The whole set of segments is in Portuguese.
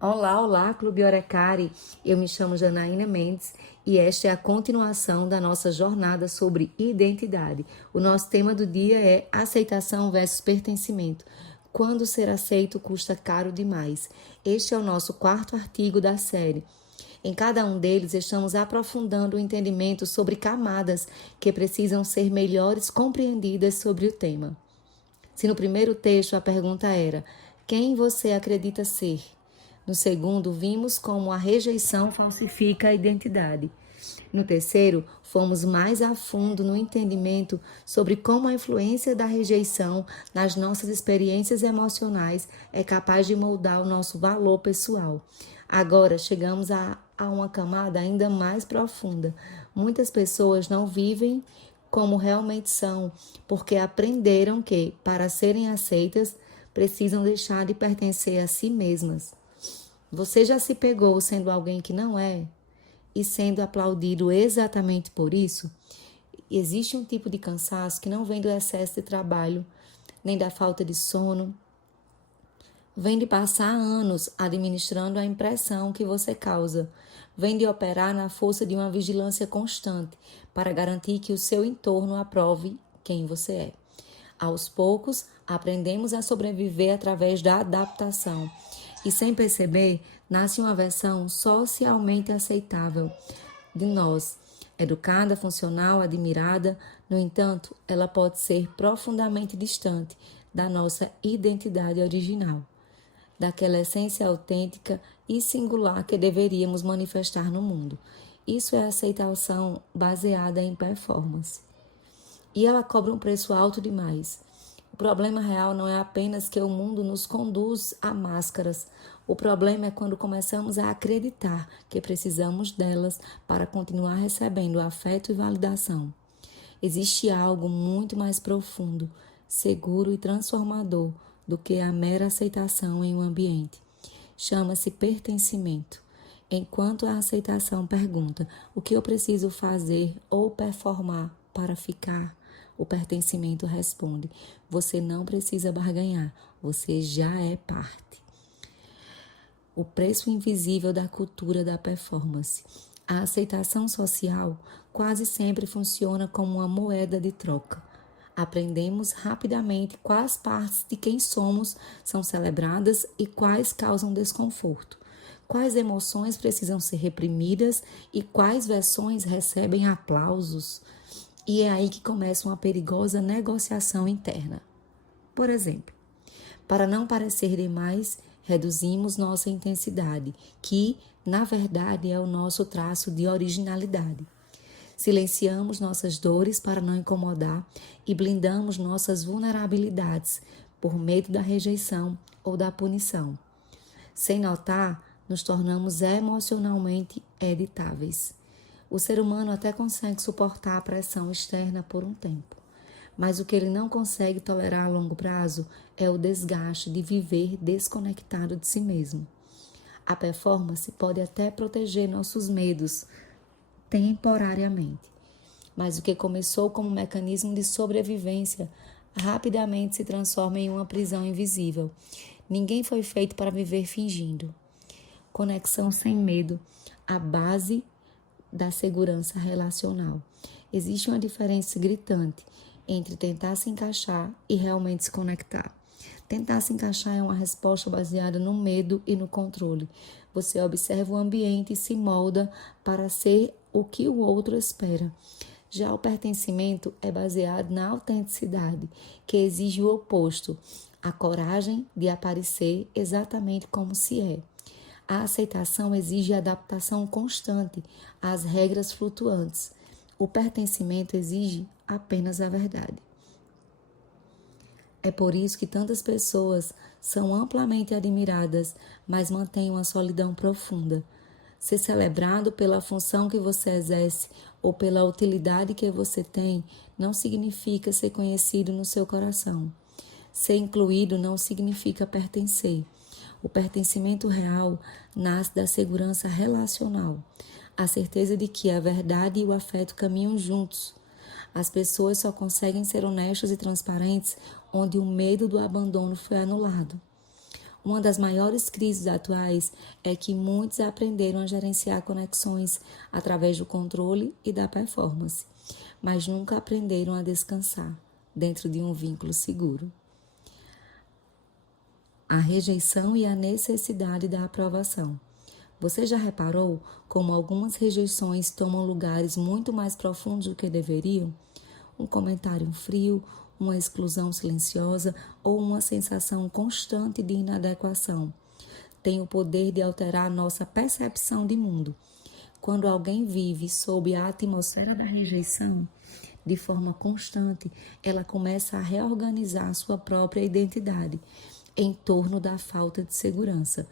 Olá, olá, Clube Orecari. Eu me chamo Janaína Mendes e esta é a continuação da nossa jornada sobre identidade. O nosso tema do dia é aceitação versus pertencimento. Quando ser aceito custa caro demais. Este é o nosso quarto artigo da série. Em cada um deles, estamos aprofundando o entendimento sobre camadas que precisam ser melhores compreendidas sobre o tema. Se no primeiro texto a pergunta era: quem você acredita ser? No segundo, vimos como a rejeição falsifica a identidade. No terceiro, fomos mais a fundo no entendimento sobre como a influência da rejeição nas nossas experiências emocionais é capaz de moldar o nosso valor pessoal. Agora chegamos a uma camada ainda mais profunda. Muitas pessoas não vivem como realmente são, porque aprenderam que, para serem aceitas, precisam deixar de pertencer a si mesmas. Você já se pegou sendo alguém que não é e sendo aplaudido exatamente por isso? Existe um tipo de cansaço que não vem do excesso de trabalho, nem da falta de sono. Vem de passar anos administrando a impressão que você causa. Vem de operar na força de uma vigilância constante para garantir que o seu entorno aprove quem você é. Aos poucos, aprendemos a sobreviver através da adaptação. E sem perceber, nasce uma versão socialmente aceitável de nós, educada, funcional, admirada. No entanto, ela pode ser profundamente distante da nossa identidade original, daquela essência autêntica e singular que deveríamos manifestar no mundo. Isso é aceitação baseada em performance. E ela cobra um preço alto demais. O problema real não é apenas que o mundo nos conduz a máscaras. O problema é quando começamos a acreditar que precisamos delas para continuar recebendo afeto e validação. Existe algo muito mais profundo, seguro e transformador do que a mera aceitação em um ambiente. Chama-se pertencimento. Enquanto a aceitação pergunta: o que eu preciso fazer ou performar para ficar? O pertencimento responde: você não precisa barganhar, você já é parte. O preço invisível da cultura da performance. A aceitação social quase sempre funciona como uma moeda de troca. Aprendemos rapidamente quais partes de quem somos são celebradas e quais causam desconforto, quais emoções precisam ser reprimidas e quais versões recebem aplausos. E é aí que começa uma perigosa negociação interna. Por exemplo, para não parecer demais, reduzimos nossa intensidade, que, na verdade, é o nosso traço de originalidade. Silenciamos nossas dores para não incomodar e blindamos nossas vulnerabilidades por medo da rejeição ou da punição. Sem notar, nos tornamos emocionalmente editáveis. O ser humano até consegue suportar a pressão externa por um tempo, mas o que ele não consegue tolerar a longo prazo é o desgaste de viver desconectado de si mesmo. A performance pode até proteger nossos medos temporariamente, mas o que começou como um mecanismo de sobrevivência rapidamente se transforma em uma prisão invisível. Ninguém foi feito para viver fingindo. Conexão sem medo, a base da segurança relacional. Existe uma diferença gritante entre tentar se encaixar e realmente se conectar. Tentar se encaixar é uma resposta baseada no medo e no controle. Você observa o ambiente e se molda para ser o que o outro espera. Já o pertencimento é baseado na autenticidade, que exige o oposto, a coragem de aparecer exatamente como se é. A aceitação exige adaptação constante às regras flutuantes. O pertencimento exige apenas a verdade. É por isso que tantas pessoas são amplamente admiradas, mas mantêm uma solidão profunda. Ser celebrado pela função que você exerce ou pela utilidade que você tem não significa ser conhecido no seu coração. Ser incluído não significa pertencer. O pertencimento real nasce da segurança relacional, a certeza de que a verdade e o afeto caminham juntos. As pessoas só conseguem ser honestas e transparentes onde o medo do abandono foi anulado. Uma das maiores crises atuais é que muitos aprenderam a gerenciar conexões através do controle e da performance, mas nunca aprenderam a descansar dentro de um vínculo seguro. A rejeição e a necessidade da aprovação. Você já reparou como algumas rejeições tomam lugares muito mais profundos do que deveriam? Um comentário frio, uma exclusão silenciosa ou uma sensação constante de inadequação tem o poder de alterar nossa percepção de mundo. Quando alguém vive sob a atmosfera da rejeição, de forma constante, ela começa a reorganizar sua própria identidade em torno da falta de segurança.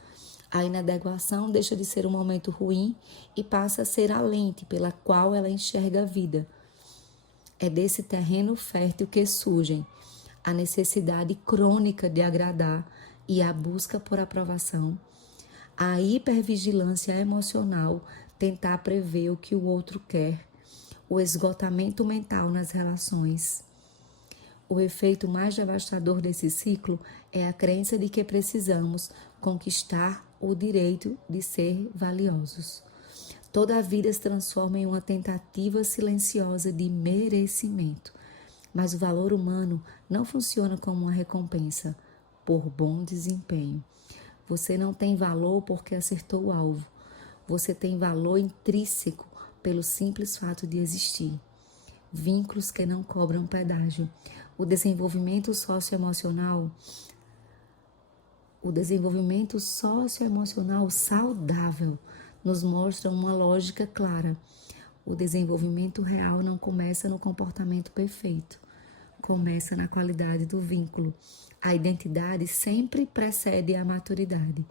A inadequação deixa de ser um momento ruim e passa a ser a lente pela qual ela enxerga a vida. É desse terreno fértil que surgem a necessidade crônica de agradar e a busca por aprovação, a hipervigilância emocional, tentar prever o que o outro quer, o esgotamento mental nas relações. O efeito mais devastador desse ciclo é a crença de que precisamos conquistar o direito de ser valiosos. Toda a vida se transforma em uma tentativa silenciosa de merecimento. Mas o valor humano não funciona como uma recompensa por bom desempenho. Você não tem valor porque acertou o alvo. Você tem valor intrínseco pelo simples fato de existir. Vínculos que não cobram pedágio. O desenvolvimento socioemocional saudável nos mostra uma lógica clara. O desenvolvimento real não começa no comportamento perfeito, começa na qualidade do vínculo. A identidade sempre precede a maturidade.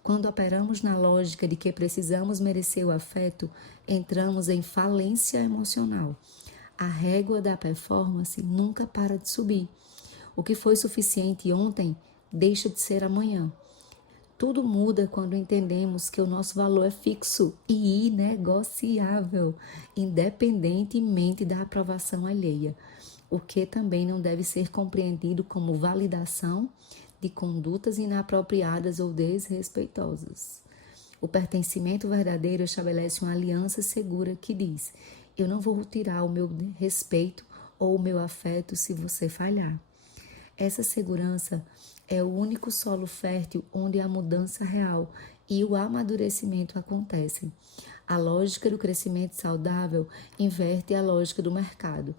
Quando operamos na lógica de que precisamos merecer o afeto, entramos em falência emocional. A régua da performance nunca para de subir. O que foi suficiente ontem deixa de ser amanhã. Tudo muda quando entendemos que o nosso valor é fixo e inegociável, independentemente da aprovação alheia, o que também não deve ser compreendido como validação de condutas inapropriadas ou desrespeitosas. O pertencimento verdadeiro estabelece uma aliança segura que diz: eu não vou tirar o meu respeito ou o meu afeto se você falhar. Essa segurança é o único solo fértil onde a mudança real e o amadurecimento acontecem. A lógica do crescimento saudável inverte a lógica do mercado.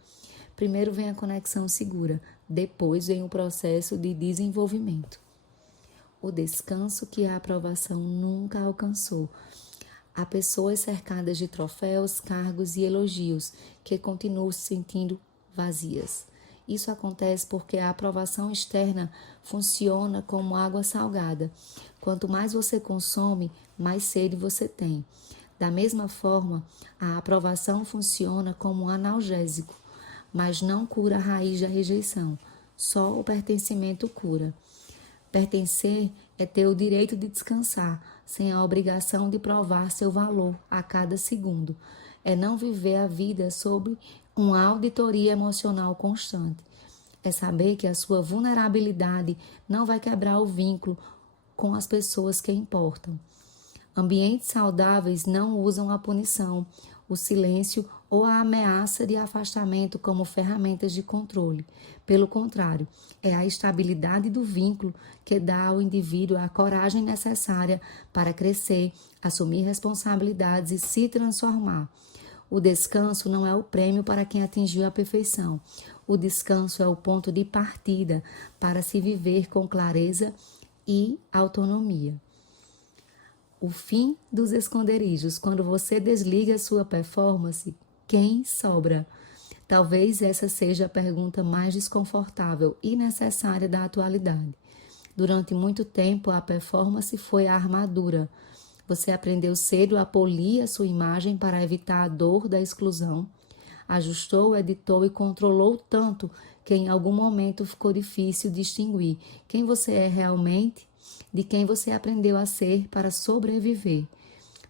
Primeiro vem a conexão segura, depois vem o processo de desenvolvimento. O descanso que a aprovação nunca alcançou. Há pessoas cercadas de troféus, cargos e elogios que continuam se sentindo vazias. Isso acontece porque a aprovação externa funciona como água salgada. Quanto mais você consome, mais sede você tem. Da mesma forma, a aprovação funciona como um analgésico, mas não cura a raiz da rejeição. Só o pertencimento cura. Pertencer é ter o direito de descansar, sem a obrigação de provar seu valor a cada segundo. É não viver a vida sob uma auditoria emocional constante. É saber que a sua vulnerabilidade não vai quebrar o vínculo com as pessoas que importam. Ambientes saudáveis não usam a punição, o silêncio ou a ameaça de afastamento como ferramentas de controle. Pelo contrário, é a estabilidade do vínculo que dá ao indivíduo a coragem necessária para crescer, assumir responsabilidades e se transformar. O descanso não é o prêmio para quem atingiu a perfeição. O descanso é o ponto de partida para se viver com clareza e autonomia. O fim dos esconderijos. Quando você desliga sua performance, quem sobra? Talvez essa seja a pergunta mais desconfortável e necessária da atualidade. Durante muito tempo, a performance foi a armadura. Você aprendeu cedo a polir a sua imagem para evitar a dor da exclusão. Ajustou, editou e controlou tanto que em algum momento ficou difícil distinguir quem você é realmente de quem você aprendeu a ser para sobreviver.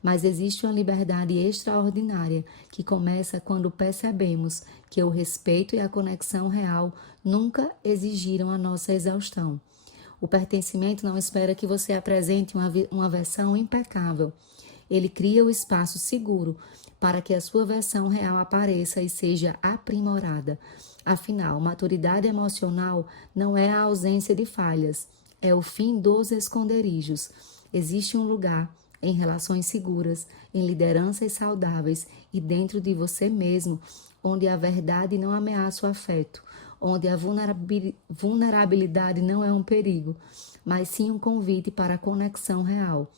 Mas existe uma liberdade extraordinária que começa quando percebemos que o respeito e a conexão real nunca exigiram a nossa exaustão. O pertencimento não espera que você apresente uma versão impecável. Ele cria o espaço seguro para que a sua versão real apareça e seja aprimorada. Afinal, maturidade emocional não é a ausência de falhas, é o fim dos esconderijos. Existe um lugar em relações seguras, em lideranças saudáveis e dentro de você mesmo, onde a verdade não ameaça o afeto, onde a vulnerabilidade não é um perigo, mas sim um convite para a conexão real.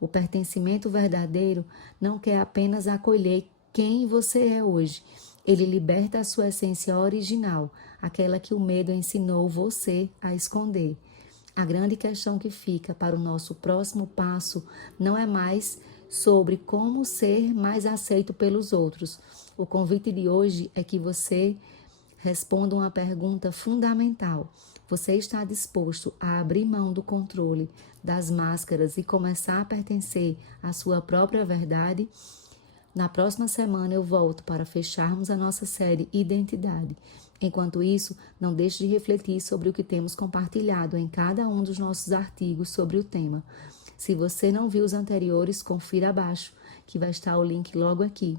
O pertencimento verdadeiro não quer apenas acolher quem você é hoje. Ele liberta a sua essência original, aquela que o medo ensinou você a esconder. A grande questão que fica para o nosso próximo passo não é mais sobre como ser mais aceito pelos outros. O convite de hoje é que você responda uma pergunta fundamental. Você está disposto a abrir mão do controle, das máscaras e começar a pertencer à sua própria verdade? Na próxima semana eu volto para fecharmos a nossa série Identidade. Enquanto isso, não deixe de refletir sobre o que temos compartilhado em cada um dos nossos artigos sobre o tema. Se você não viu os anteriores, confira abaixo, que vai estar o link logo aqui.